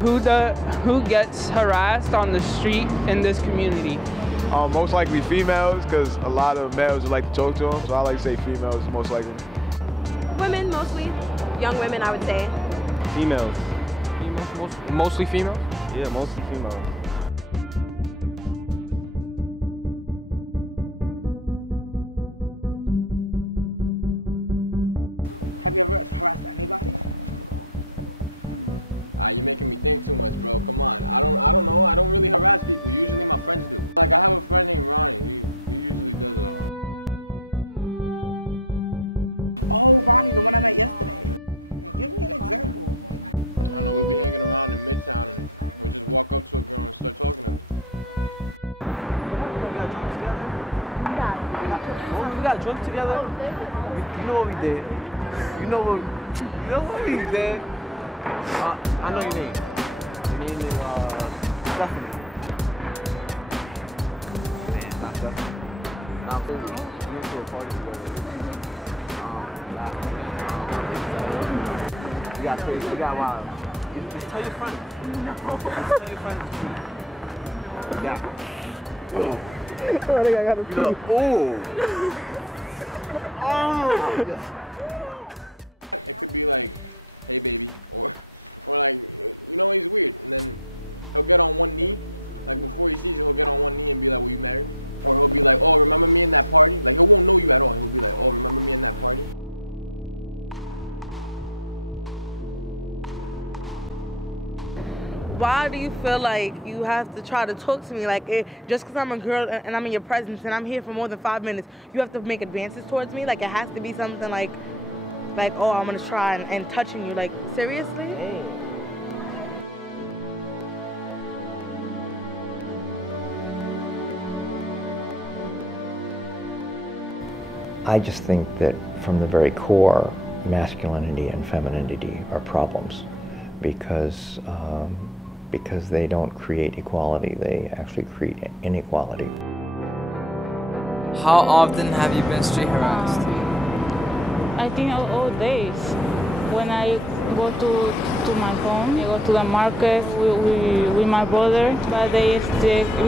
Who gets harassed on the street in this community? Most likely females, because a lot of males would like to talk to them, so I like to say females most likely. Women, mostly. Young women, I would say. Females. Mostly females? Yeah, mostly females. Have you ever harassed anybody? You're making me think too much, bro. Come on. I don't know. I don't really harass people. Usually my friends do. Like, I have a friend named Ronnie. He usually does it a lot. Oh, Ronnie, the one I met yesterday. Give me an example. I don't know. We'll be hanging around in Midtown and we'll just walk up to a girl and start talking to her. We got drunk together. You know what we did. You know what we did. I know your name. Your name is Stephanie. Man, not Stephanie. Not Billy. We went to a party together. You got crazy. You got wild. Just tell your friends. No. Just tell your friends. Yeah. Oh. I think I got it. It could be like, hey baby, or like, you know, he's weird, and then he'll get on one knee, like before he sees you, he'll get on one knee and be like, will you marry me? Or he'll be like, oh, remember me in that party? Like, he won't know you at all. He'll be like, oh, remember me in that party? Why do you feel like you have to try to talk to me like just because I'm a girl and I'm in your presence and I'm here for more than 5 minutes, you have to make advances towards me? Like, it has to be something like oh, I'm gonna try and touching you. Like, seriously? I just think that from the very core, masculinity and femininity are problems because they don't create equality, they actually create inequality. How often have you been street harassed? I think all days. When I go to my home, I go to the market with my brother, but they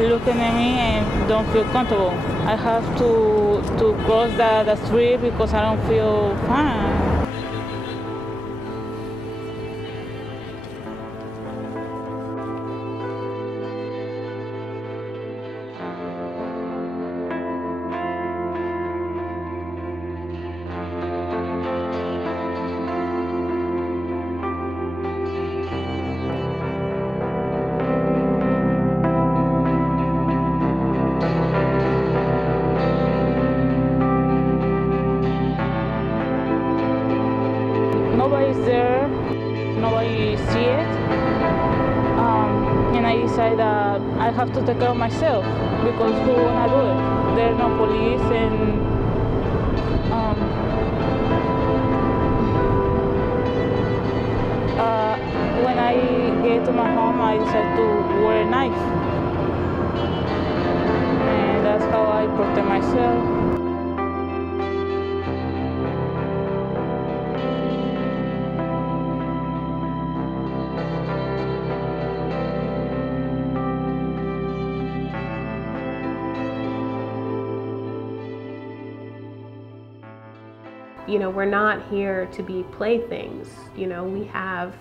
looking at me and don't feel comfortable. I have to cross the street because I don't feel fine. Nobody's there, nobody see it, and I decided that I have to take care of myself because who wanna do it? There's no police, and when I get to my home, I decided to wear a knife, and that's how I protect myself. You know, we're not here to be playthings. You know, we have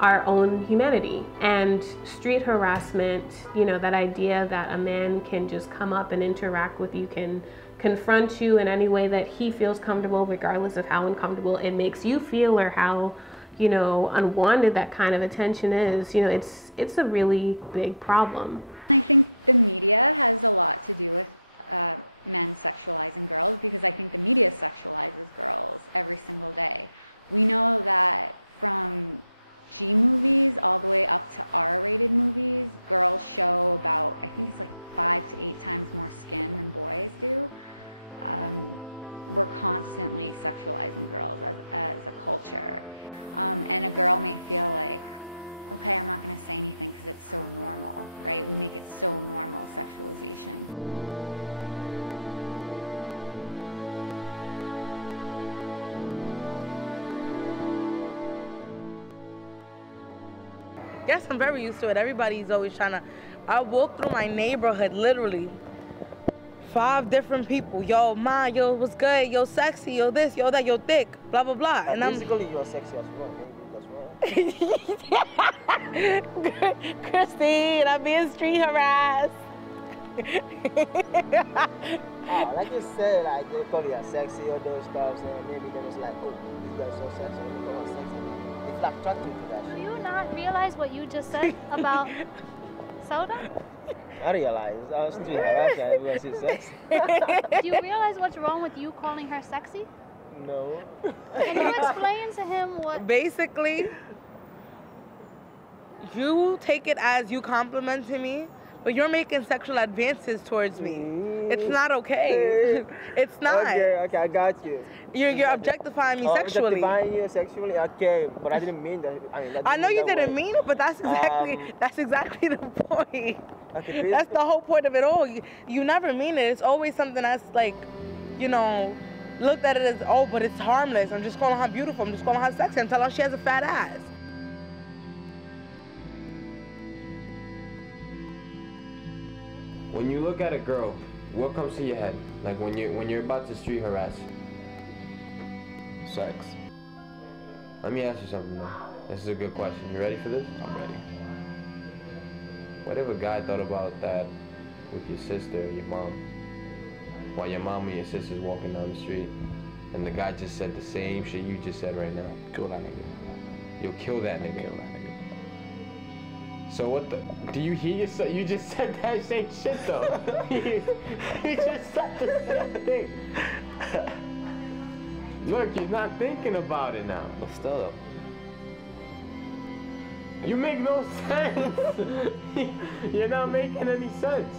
our own humanity. And street harassment, you know, that idea that a man can just come up and interact with you, can confront you in any way that he feels comfortable, regardless of how uncomfortable it makes you feel or how, you know, unwanted that kind of attention is, you know, it's a really big problem. I think the media has a lot to do with men sexualizing girls, because I think the media sexualizes girls every single day. We know that from G movies all the way up to R-rated movies, girls show about, I think it's like 5 to 8 times more skin than boys do. We're constantly sexualizing girls as a culture. And a girl may feel like, okay, I'm not going to say anything because it's so normal, right? We make it so normal, sexualization. Yes, I'm very used to it. Everybody's always trying to. I walk through my neighborhood, literally. 5 different people. Yo, ma, yo, what's good? Yo, sexy. Yo, this, yo, that, yo, thick. Blah, blah, blah. And basically, you're sexy as well. Maybe that's wrong. Christine, I'm being street harassed. Like you said, like they call you sexy or those stuff, and maybe they was like, oh, this guy's so sexy, let me go on sexy. They feel attracted to that Do shit. you not realize what you just said about soda? I realized I was street harassed, everyone says sexy. Do you realize what's wrong with you calling her sexy? No. Can you explain to him what? Basically, you take it as you complimenting me, but you're making sexual advances towards me. It's not okay. It's not. Okay, I got you. You're objectifying me sexually. Objectifying you sexually, okay, but I didn't mean that. I know you didn't mean it, but that's exactly the point. Okay, that's the whole point of it all. You never mean it. It's always something that's like, you know, looked at it as, oh, but it's harmless. I'm just calling her beautiful. I'm just calling her sexy. I'm telling her she has a fat ass. When you look at a girl, what comes to your head? Like when you're about to street harass? Sex. Let me ask you something though. This is a good question. You ready for this? I'm ready. What if a guy thought about that with your sister or your mom? While your mom and your sister's walking down the street, and the guy just said the same shit you just said right now. Kill that nigga. You'll kill that nigga. Kill that nigga. So what the? Do you hear yourself? You just said that same shit though. you just said the same thing. Look, you're not thinking about it now. But still. You make no sense. You're not making any sense.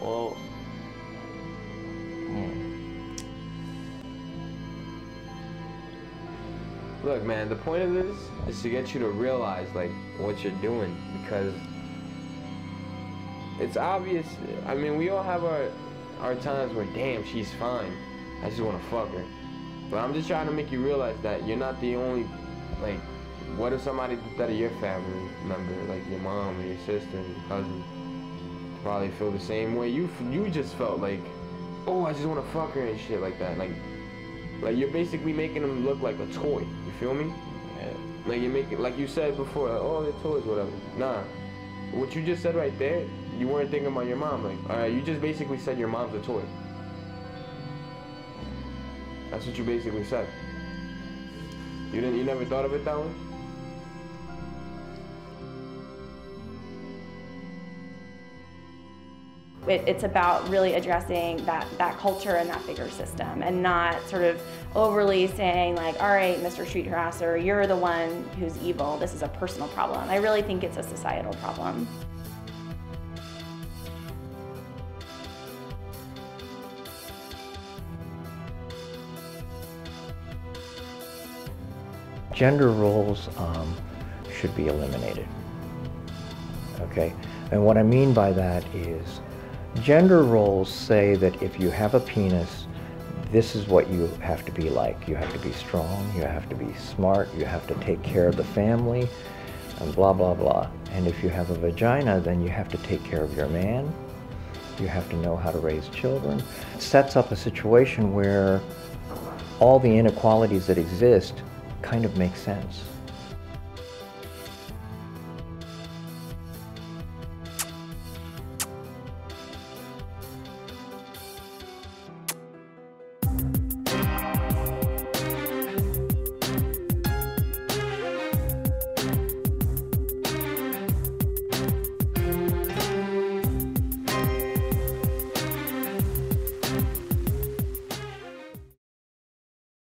Well. Look, man, the point of this is to get you to realize, like, what you're doing, because it's obvious. I mean, we all have our times where, damn, she's fine. I just want to fuck her. But I'm just trying to make you realize that you're not the only, like, what if somebody did that to your family member, like your mom or your sister and your cousin? Probably feel the same way you just felt, like, oh, I just want to fuck her and shit like that. Like you're basically making them look like a toy. You feel me? Yeah. Like you make it, like you said before, like, oh, they're toys, whatever. Nah, what you just said right there, you weren't thinking about your mom. Like, all right, you just basically said your mom's a toy. That's what you basically said. You never thought of it that way? It's about really addressing that culture and that bigger system, and not sort of overly saying like, all right, Mr. Street Harasser, you're the one who's evil. This is a personal problem. I really think it's a societal problem. Gender roles should be eliminated, okay? And what I mean by that is gender roles say that if you have a penis, this is what you have to be like. You have to be strong, you have to be smart, you have to take care of the family, and blah, blah, blah. And if you have a vagina, then you have to take care of your man, you have to know how to raise children. It sets up a situation where all the inequalities that exist kind of make sense.